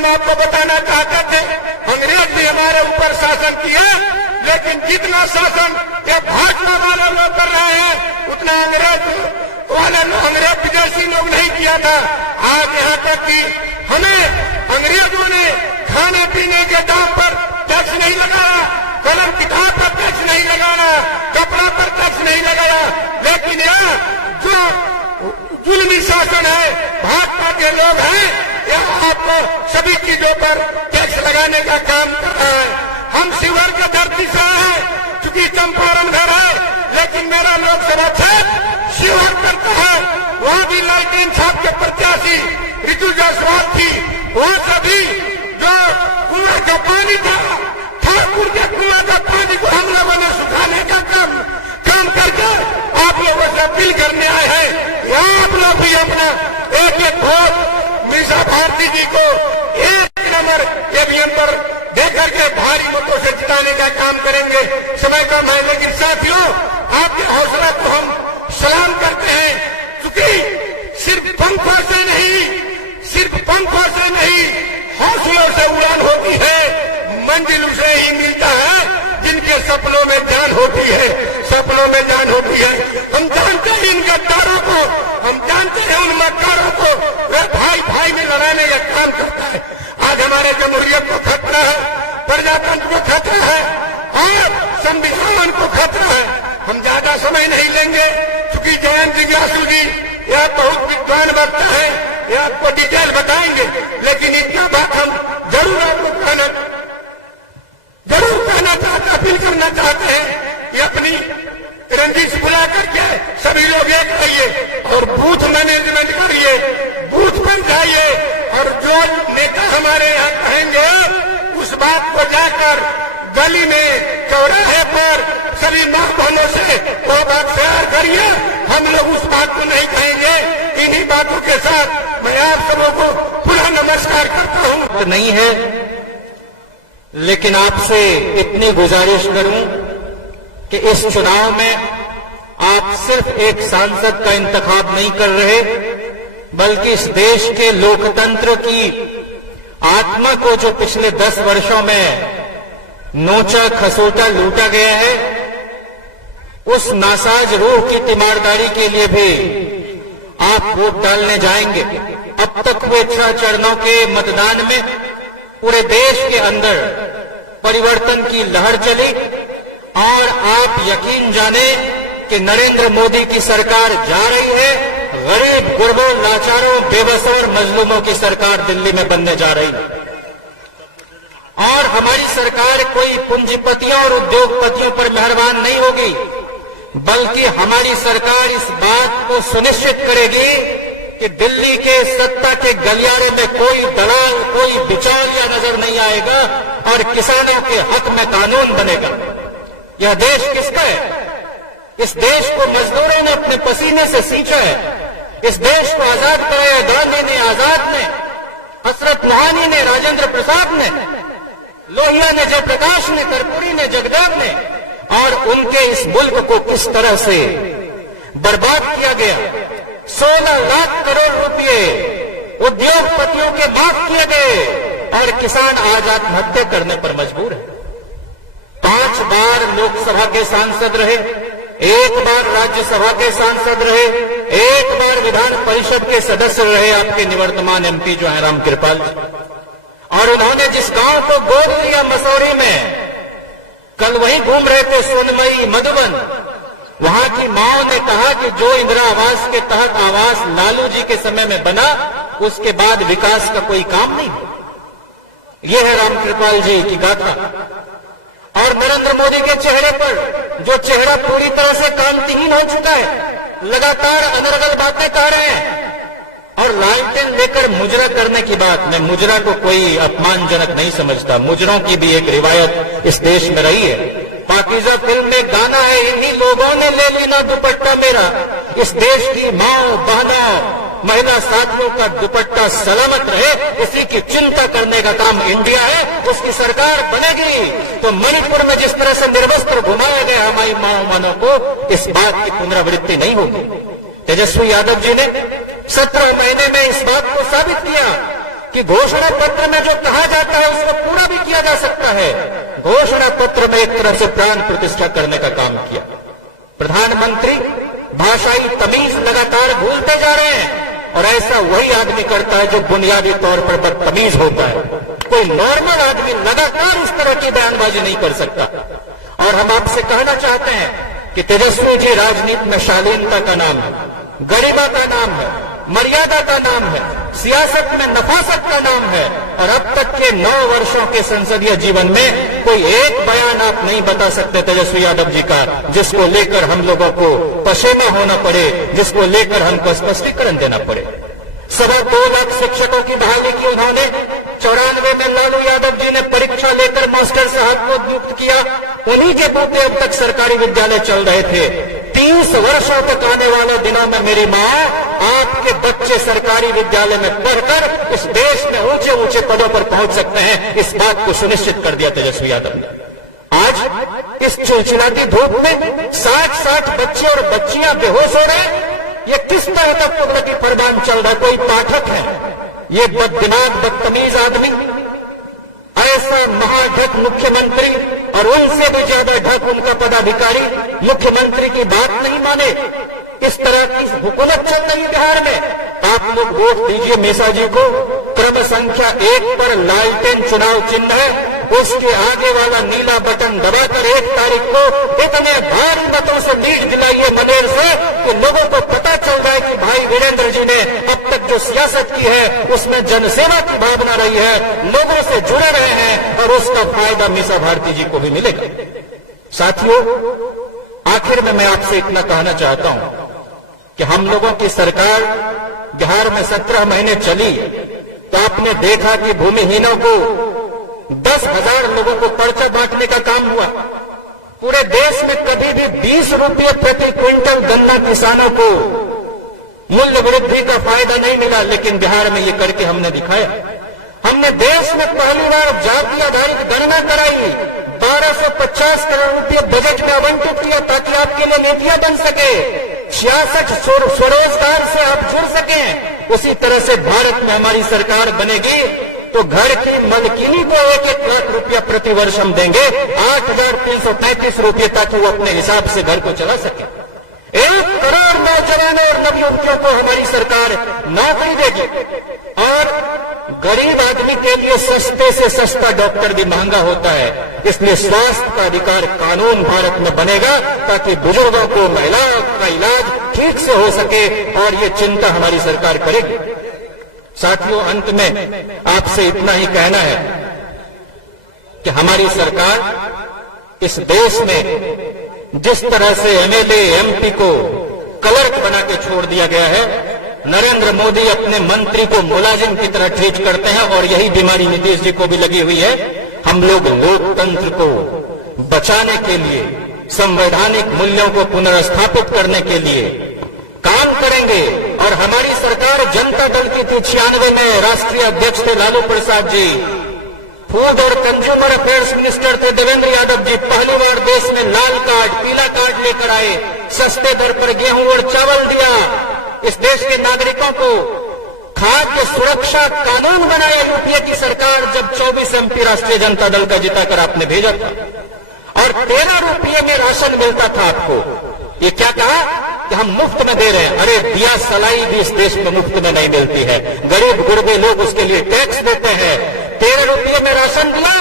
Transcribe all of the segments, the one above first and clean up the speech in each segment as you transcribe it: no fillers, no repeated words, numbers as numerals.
हम आपको बताना चाहते थे, अंग्रेज भी हमारे ऊपर शासन किया, लेकिन जितना शासन ये भाजपा वाले लोग कर रहे हैं उतना अंग्रेज विदेशी लोग नहीं किया था। आज यहाँ तक कि हमें अंग्रेजों ने खाने पीने के दाम पर टैक्स नहीं लगाया, कलम किताब पर टैक्स नहीं लगाना, कपड़ा पर टैक्स नहीं लगाया, लेकिन यहाँ जो जुल्मी शासन है, भाजपा के लोग हैं, यह आपको सभी चीजों पर टैक्स लगाने का काम कर रहा है। हम शिवहर के धरती से हैं, चूंकि चंपारण घर है, लेकिन मेरा लोकसभा क्षेत्र शिवहर करता है। वहां भी लालटेन साहब के प्रत्याशी ऋतु जायसवाल थी, वहां सभी जो कुआं का पानी था, ठाकुर के कुआं का पानी को हम लोगों ने सुखाने का काम करके आप लोगों से अपील करने आए हैं। यहाँ आप लोग भी अपना एक एक वोट मीसा भारती जी को 1 नंबर ईवीएम पर देकर के भारी मतों से जिताने का काम करेंगे। समय कम है, लेकिन साथियों आपके हौसला को हम सलाम करते हैं, क्योंकि सिर्फ पंखों से नहीं हौसलों से उड़ान होती है, मंजिल उसे ही मिलता है जिनके सपनों में जान होती है, सपनों में जान होती है। हम जानते हैं इन गद्दारों को, हम जानते हैं उन मक्कारों को, वे भाई भाई में लड़ाने का काम करता है। आज हमारे जमहूरियत को खतरा है, प्रजातंत्र को खतरा है और संविधान को खतरा है। हम ज्यादा समय नहीं लेंगे, क्योंकि जयंत जिज्ञासु जी यह बहुत विद्वान वक्ता है, यह आपको डिटेल बताएंगे, लेकिन इतना बात हम जरूर आपको अपील करना चाहते हैं कि अपनी रंजिश बुला करके सभी लोग एक रहिए और बूथ मैनेजमेंट करिए, बूथ पर जाइए और जो नेता हमारे यहाँ कहेंगे उस बात को जाकर गली में, चौराहे पर सभी मां बहनों से वो बात शेयर करिए। हम लोग उस बात को नहीं कहेंगे। इन्हीं बातों के साथ मैं आप सबों को पुनः नमस्कार करता हूँ। नहीं है, लेकिन आपसे इतनी गुजारिश करूं कि इस चुनाव में आप सिर्फ एक सांसद का इंतखाब नहीं कर रहे, बल्कि इस देश के लोकतंत्र की आत्मा को जो पिछले 10 वर्षों में नोचा खसोटा लूटा गया है, उस नासाज रूह की तीमारदारी के लिए भी आप वोट डालने जाएंगे। अब तक हुए 6 चरणों के मतदान में पूरे देश के अंदर परिवर्तन की लहर चली और आप यकीन जाने कि नरेंद्र मोदी की सरकार जा रही है, गरीब गुरबों, लाचारों, बेबसों और मजलूमों की सरकार दिल्ली में बनने जा रही है। और हमारी सरकार कोई पूंजीपतियों और उद्योगपतियों पर मेहरबान नहीं होगी, बल्कि हमारी सरकार इस बात को सुनिश्चित करेगी कि दिल्ली के सत्ता के गलियारे में कोई दलाल, कोई बिचौलिया नजर नहीं आएगा और किसानों के हक में कानून बनेगा। यह देश किसका है? इस देश को मजदूरों ने अपने पसीने से सींचा है। इस देश को आजाद कराया गांधी ने, आजाद ने, हसरत मोहानी ने, राजेंद्र प्रसाद ने, लोहिया ने, जयप्रकाश ने, कर्पूरी ने, जगदेव ने, और उनके इस मुल्क को किस तरह से बर्बाद किया गया। 16 लाख करोड़ रुपए उद्योगपतियों के माफ किए गए और किसान आज आत्महत्या करने पर मजबूर है। 5 बार लोकसभा के सांसद रहे, 1 बार राज्यसभा के सांसद रहे, 1 बार विधान परिषद के सदस्य रहे आपके निवर्तमान एमपी जो है राम कृपाल जी। और उन्होंने जिस गांव को गोद लिया मसौरी में, कल वहीं घूम रहे थे सोनमई, मधुबन, वहां की माओ ने कहा कि जो इंदिरा आवास के तहत आवास लालू जी के समय में बना, उसके बाद विकास का कोई काम नहीं। यह है रामकृपाल जी की गाथा। और नरेंद्र मोदी के चेहरे पर जो चेहरा पूरी तरह से कांतिहीन हो चुका है, लगातार अनर्गल बातें कह रहे हैं। और लालटेन लेकर मुजरा करने की बात, मैं मुजरा को कोई अपमानजनक नहीं समझता। मुजरों की भी एक रिवायत इस देश में रही है। पाकीज़ा फिल्म में गाना है, इन्हीं लोगों ने ले लेना दुपट्टा मेरा। इस देश की माओ, बहनों, महिला साथियों का दुपट्टा सलामत रहे, इसी की चिंता करने का काम इंडिया है। उसकी सरकार बनेगी तो मणिपुर में जिस तरह से निर्वस्त्र घुमाया गया हमारी माओ बहनों को, इस बात की पुनरावृत्ति नहीं होगी। तेजस्वी यादव जी ने 17 महीने में इस बात को साबित किया कि घोषणा पत्र में जो कहा जाता है उसको पूरा भी किया जा सकता है। घोषणा पत्र में एक तरह से प्राण प्रतिष्ठा करने का काम किया। प्रधानमंत्री भाषाई तमीज लगातार भूलते जा रहे हैं, और ऐसा वही आदमी करता है जो बुनियादी तौर पर बदतमीज होता है। कोई नॉर्मल आदमी लगातार इस तरह की बयानबाजी नहीं कर सकता। और हम आपसे कहना चाहते हैं कि तेजस्वी जी राजनीति में शालीनता का नाम है, गरिमा का नाम है, मर्यादा का नाम है, सियासत में नफासत का नाम है। और अब तक के 9 वर्षों के संसदीय जीवन में कोई एक बयान आप नहीं बता सकते तेजस्वी यादव जी का जिसको लेकर हम लोगों को पसीना होना पड़े, जिसको लेकर हमको स्पष्टीकरण देना पड़े। 2.25 लाख शिक्षकों की बहाली की उन्होंने। 94 में लालू यादव जी ने परीक्षा लेकर मास्टर साहब को नियुक्त किया। उन्हीं के बूते अब तक सरकारी विद्यालय चल रहे थे। 30 वर्षों तक आने वाले दिनों में मेरी माँ, आपके बच्चे सरकारी विद्यालय में पढ़कर इस देश में ऊंचे ऊंचे पदों पर पहुंच सकते हैं। इस बात को सुनिश्चित कर दिया तेजस्वी यादव ने। आज इस चिलचिलाती धूप में 60 बच्चे और बच्चियां बेहोश हो रहे। ये किस तरह का कुदरती फरमान चल रहा है? कोई पाठक है ये बददिमाग बदतमीज आदमी, ऐसा महाढक मुख्यमंत्री और उनसे भी ज्यादा ढक उनका पदाधिकारी मुख्यमंत्री की बात नहीं माने। इस तरह की हुकूमत चल रही बिहार में। आप लोग वोट दीजिए मेसा जी को। क्रम संख्या 1 पर लालटेन चुनाव चिन्ह है, उसके आगे वाला नीला बटन दबाकर 1 तारीख को इतने भारी मतों से लीड दिलाइए मनेर से कि लोगों को पता चल जाए कि भाई वीरेंद्र जी ने अब तक जो सियासत की है उसमें जनसेवा की भावना रही है, लोगों से जुड़े रहे हैं, और उसका फायदा मीसा भारती जी को भी मिलेगा। साथियों, आखिर में मैं आपसे इतना कहना चाहता हूं कि हम लोगों की सरकार बिहार में 17 महीने चली तो आपने देखा कि भूमिहीनों को 10,000 लोगों को पर्चा बांटने का काम हुआ। पूरे देश में कभी भी 20 रुपये प्रति क्विंटल गन्ना किसानों को मूल्य वृद्धि का फायदा नहीं मिला, लेकिन बिहार में ये करके हमने दिखाया। हमने देश में पहली बार जाति आधारित गणना कराई, 1250 करोड़ रुपये बजट में आवंटित किया ताकि आपके लिए नीतियां बन सके, 66 स्वरोजगार से आप जुड़ सकें। उसी तरह से भारत में हमारी सरकार बनेगी तो घर की मलकिनी को 1-1 लाख रुपया प्रति वर्ष हम देंगे, 8,335 रुपये, ताकि वो अपने हिसाब से घर को चला सके। 1 करोड़ नौजवानों और नवयुवतियों को हमारी सरकार नौकरी देगी। और गरीब आदमी के लिए सस्ते से सस्ता डॉक्टर भी महंगा होता है, इसलिए स्वास्थ्य का अधिकार कानून भारत में बनेगा ताकि बुजुर्गों को, महिलाओं का इलाज ठीक से हो सके, और ये चिंता हमारी सरकार करेगी। साथियों, अंत में आपसे इतना ही कहना है कि हमारी सरकार इस देश में जिस तरह से एमएलए एमपी को क्लर्क बना के छोड़ दिया गया है, नरेंद्र मोदी अपने मंत्री को मुलाजिम की तरह ट्रीट करते हैं, और यही बीमारी नीतीश जी को भी लगी हुई है। हम लोग लोकतंत्र को बचाने के लिए, संवैधानिक मूल्यों को पुनर्स्थापित करने के लिए काम करेंगे। और हमारी सरकार जनता दल की थी 96 में, राष्ट्रीय अध्यक्ष थे लालू प्रसाद जी, फूड और कंज्यूमर अफेयर्स मिनिस्टर थे देवेंद्र यादव जी। पहली बार देश में लाल कार्ड, पीला कार्ड लेकर आए, सस्ते दर पर गेहूं और चावल दिया इस देश के नागरिकों को। खाद्य सुरक्षा कानून बनाए यूपीए की सरकार जब 24 एमपी राष्ट्रीय जनता दल का जिताकर आपने भेजा था, और 13 रुपये में राशन मिलता था आपको। ये क्या कहा कि हम मुफ्त में दे रहे हैं? अरे दिया सलाई भी इस देश में मुफ्त में नहीं मिलती है, गरीब गुरबे लोग उसके लिए टैक्स देते हैं। 13 रुपये में राशन दिया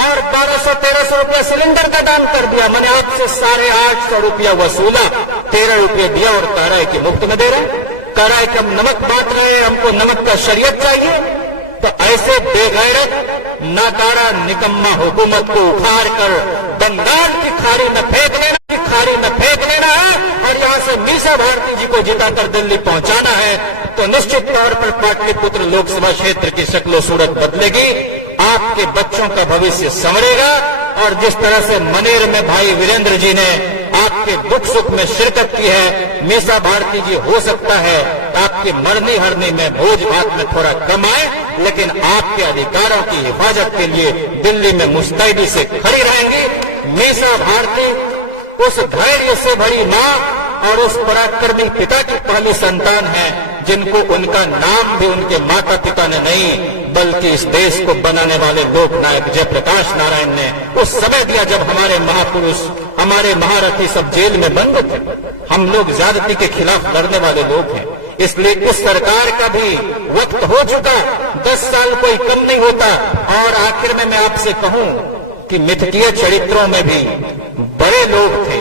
और 1200-1300 रुपया सिलेंडर का दाम कर दिया। मैंने आपसे 850 रुपया वसूला, 13 रुपये दिया और कह रहा है कि मुफ्त में दे रहे हैं। कह रहा है कि हम नमक बांट रहे हैं, हमको नमक का शरीयत चाहिए। तो ऐसे बेगैरत नाकारा निकम्मा हुकूमत को उखाड़ कर बंगाल की खाड़ी में फेंक लेना है, और यहाँ से मीसा भारती जी को जिताकर दिल्ली पहुंचाना है। तो निश्चित तौर पर पाटलिपुत्र लोकसभा क्षेत्र की शक्लो सूरत बदलेगी, आपके बच्चों का भविष्य संवरेगा। और जिस तरह से मनेर में भाई वीरेंद्र जी ने आपके दुख सुख में शिरकत की है, मीसा भारती जी हो सकता है आपके मरनी हरनी में भोज भात में थोड़ा कम आए, लेकिन आपके अधिकारों की हिफाजत के लिए दिल्ली में मुस्तैदी से खड़ी रहेंगी। मीसा भारती उस धैर्य से भरी मां और उस पराक्रमी पिता की पहली संतान है जिनको उनका नाम भी उनके माता पिता ने नहीं बल्कि इस देश को बनाने वाले लोकनायक जयप्रकाश नारायण ने उस समय दिया जब हमारे महापुरुष, हमारे महारथी सब जेल में बंद थे। हम लोग ज्यादती के खिलाफ लड़ने वाले लोग हैं, इसलिए इस सरकार का भी वक्त हो चुका। 10 साल कोई कम नहीं होता। और आखिर में मैं आपसे कहूं कि मिथकीय चरित्रों में भी बड़े लोग थे,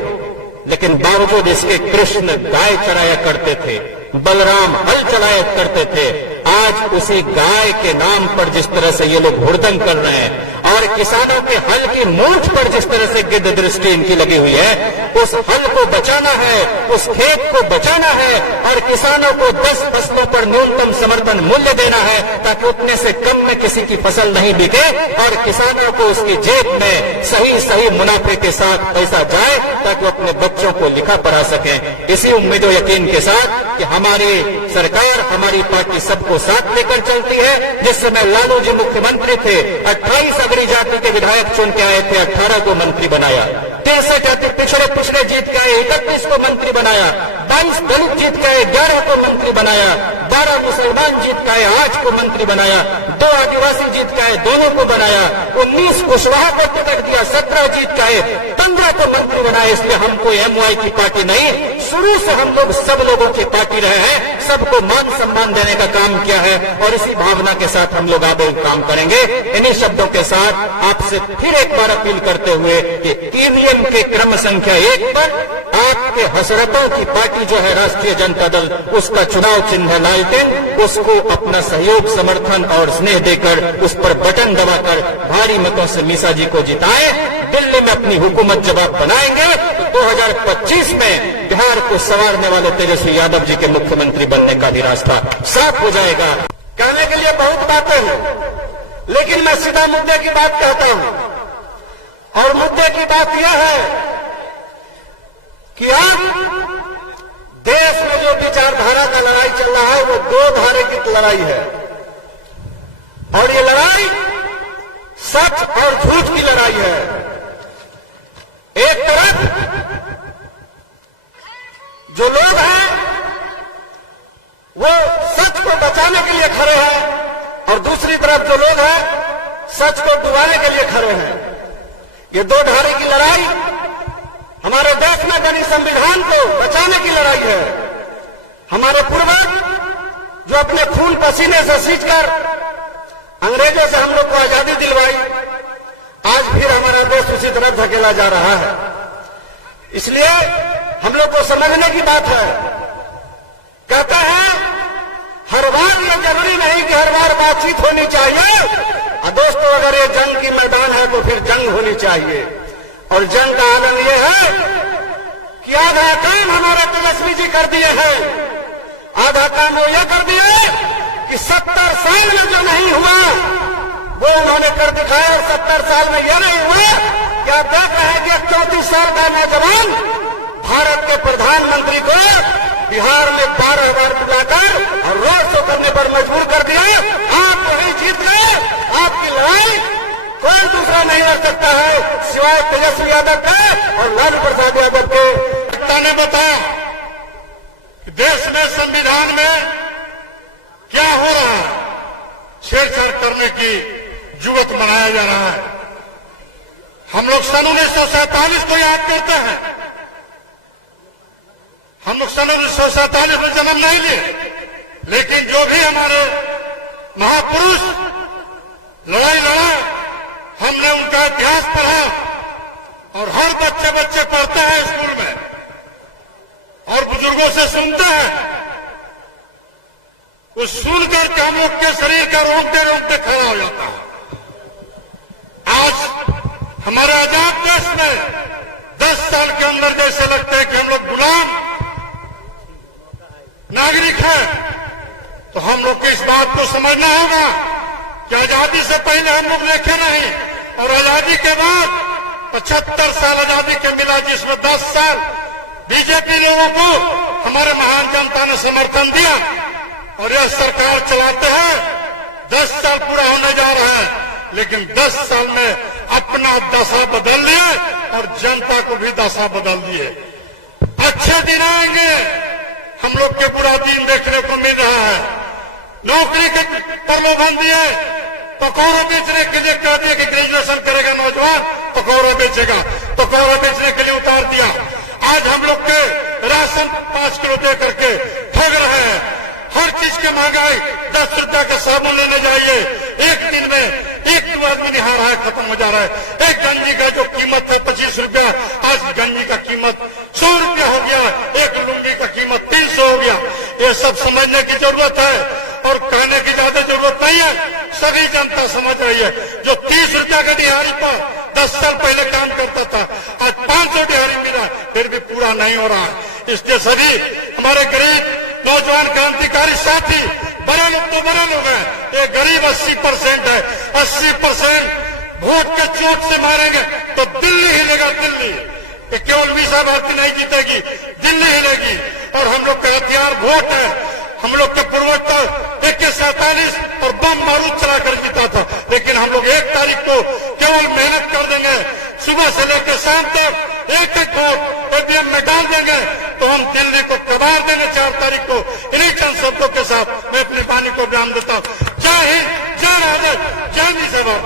लेकिन बावजूद इसके कृष्ण गाय चराया करते थे, बलराम हल चलाया करते थे। आज उसी गाय के नाम पर जिस तरह से ये लोग हुड़दंग कर रहे हैं और किसानों के हल की मूंछ पर जिस तरह से गिद्ध दृष्टि इनकी लगी हुई है, उस हल को बचाना है, उस खेत को बचाना है और किसानों को 10 फसलों पर न्यूनतम समर्थन मूल्य देना है ताकि उतने से कम में किसी की फसल नहीं बिके और किसानों को उसकी जेब में सही मुनाफे के साथ पैसा जाए ताकि वो अपने बच्चों को लिखा पढ़ा सकें। इसी उम्मीद और यकीन के साथ कि हमारी सरकार, हमारी पार्टी सबको साथ लेकर चलती है। जिस समय लालू जी मुख्यमंत्री थे, 28 अगड़ी जाति के विधायक चुन के आए थे, 18 को मंत्री बनाया। 63 पिछड़े जीत के आए, 31 को मंत्री बनाया। 22 दलित जीत के आए, 11 को मंत्री बनाया। 12 मुसलमान जीत के आए, 8 को मंत्री बनाया। 2 आदिवासी जीत के आए, दोनों को बनाया। 19 कुशवाहा को टिकट दिया, 17 जीत के आए, 15 को मंत्री बनाया। इसलिए हम कोई एमवाई की पार्टी नहीं, शुरू से हम लोग सब लोगों की पार्टी रहे हैं, सबको मान सम्मान देने का काम किया है और इसी भावना के साथ हम लोग आगे काम करेंगे। इन्हीं शब्दों के साथ आपसे फिर एक बार अपील करते हुए कि ईवीएम के क्रम संख्या 1 पर आपके हसरतों की पार्टी जो है राष्ट्रीय जनता दल, उसका चुनाव चिन्ह है लालटेन, उसको अपना सहयोग, समर्थन और स्नेह देकर उस पर बटन दबाकर भारी मतों से मीसा जी को जिताएं। दिल्ली में अपनी हुकूमत जब आप बनाएंगे तो 2025 में बिहार को संवारने वाले तेजस्वी यादव जी के मुख्यमंत्री बनने का भी रास्ता साफ हो जाएगा। कहने के लिए बहुत बातें हैं, लेकिन मैं सीधा मुद्दे की बात कहता हूं और मुद्दे की बात यह है कि अब देश में जो विचारधारा का लड़ाई चल रहा है वो 2 धारे की लड़ाई है और ये लड़ाई सच और झूठ की लड़ाई है। एक तरफ जो लोग हैं वो सच को बचाने के लिए खड़े हैं और दूसरी तरफ जो लोग हैं सच को डुबाने के लिए खड़े हैं। ये 2 धारे की लड़ाई हमारे देश में बनी संविधान को बचाने की लड़ाई है। हमारे पूर्वज जो अपने खून पसीने से सींचकर अंग्रेजों से हम लोग को आजादी दिलवाई, आज फिर हमारा देश उसी तरफ धकेला जा रहा है। इसलिए हम लोग को समझने की बात है। कहते हैं हर बार ये जरूरी नहीं कि हर बार बातचीत होनी चाहिए। दोस्तों, अगर ये जंग की मैदान है तो फिर जंग होनी चाहिए और जंग का आनंद ये है कि आधा काम हमारे तेजस्वी जी कर दिए हैं। आधा काम वो ये कर दिए कि 70 साल में जो नहीं हुआ वो उन्होंने कर दिखाया और 70 साल में यह नहीं हुआ कि आप देख रहे हैं कि 34 साल का नौजवान भारत के प्रधानमंत्री को बिहार में 12 बार बुलाकर और रोड शो करने पर मजबूर कर दिया। आप नहीं जीत गए, आपकी लड़ाई कोई दूसरा नहीं लड़ सकता है सिवाय तेजस्वी यादव के और लालू प्रसाद यादव के। ने बताया कि देश में संविधान में क्या हो रहा है, छेड़छाड़ करने की जुगत मनाया जा रहा है। हम लोग सन 1947 को याद करते हैं। हम लोग सन 1947 में जन्म नहीं लिए, लेकिन जो भी हमारे महापुरुष लड़ाई लड़ा, हमने उनका इतिहास पढ़ा और हर बच्चे पढ़ते हैं स्कूल में और बुजुर्गों से सुनते हैं। उस सुनकर के हम लोग के शरीर का रोंगटे रोंगटे खड़ा हो जाता है। आज हमारे आजाद देश में 10 साल के अंदर जैसे लगता है कि हम लोग गुलाम नागरिक हैं, तो हम लोग को इस बात को समझना होगा कि आजादी से पहले हम लोग लेखे नहीं और आजादी के बाद 75 साल आजादी के मिला, जिसमें 10 साल बीजेपी लोगों को हमारे महान जनता ने समर्थन दिया और यह सरकार चलाते हैं। 10 साल पूरा होने जा रहा है, लेकिन 10 साल में अपना दशा बदल लिए और जनता को भी दशा बदल दिए। अच्छे दिन आएंगे, हम लोग के बुरा दिन देखने को मिल रहा है। नौकरी के प्रलोभन दिए, पकौड़े बेचने के लिए कह दिया कि ग्रेजुएशन करेगा नौजवान पकौड़े बेचेगा, पकौड़े बेचने के लिए उतार दिया। आज हम लोग के राशन 5 किलो दे करके ठग रहे हैं। हर चीज की महंगाई, 10 रुपया का साबुन लेने जाइए, एक दिन में एक आदमी निहार रहा है, खत्म हो जा रहा है। एक गंजी का जो कीमत है 25 रुपया, आज गंजी का कीमत 100 रुपया हो गया, एक लुंगी का कीमत 300 हो गया। ये सब समझने की जरूरत है और कहने की ज्यादा जरूरत नहीं है, सभी जनता समझ रही है। जो 30 रुपया का दिहाड़ी पर 10 साल पहले काम करता था, आज 500 दिहाड़ी मिला, फिर भी पूरा नहीं हो रहा है। इसलिए सभी हमारे गरीब नौजवान क्रांतिकारी साथी, बड़े लोग तो बड़े लोग हैं, ये गरीब 80% है। 80% वोट के चोट से मारेंगे तो दिल्ली हिलेगा, दिल्ली। ये केवल मीसा भारती नहीं जीतेगी, दिल्ली हिलेगी। और हम लोग का हथियार वोट है। हम लोग के पूर्वज तो AK-47 और बम बारूद चला कर जीता था, लेकिन हम लोग 1 तारीख को केवल मेहनत कर देंगे, सुबह से लेकर शाम तक एक एक वोट ईवीएम में डाल देंगे तो हम दिल्ली को कबार देंगे 4 तारीख को। इन्हीं चंद शब्दों के साथ मैं अपनी वाणी को विराम देता हूँ। जय हिंद, जय भारत, जय मीसा भारती।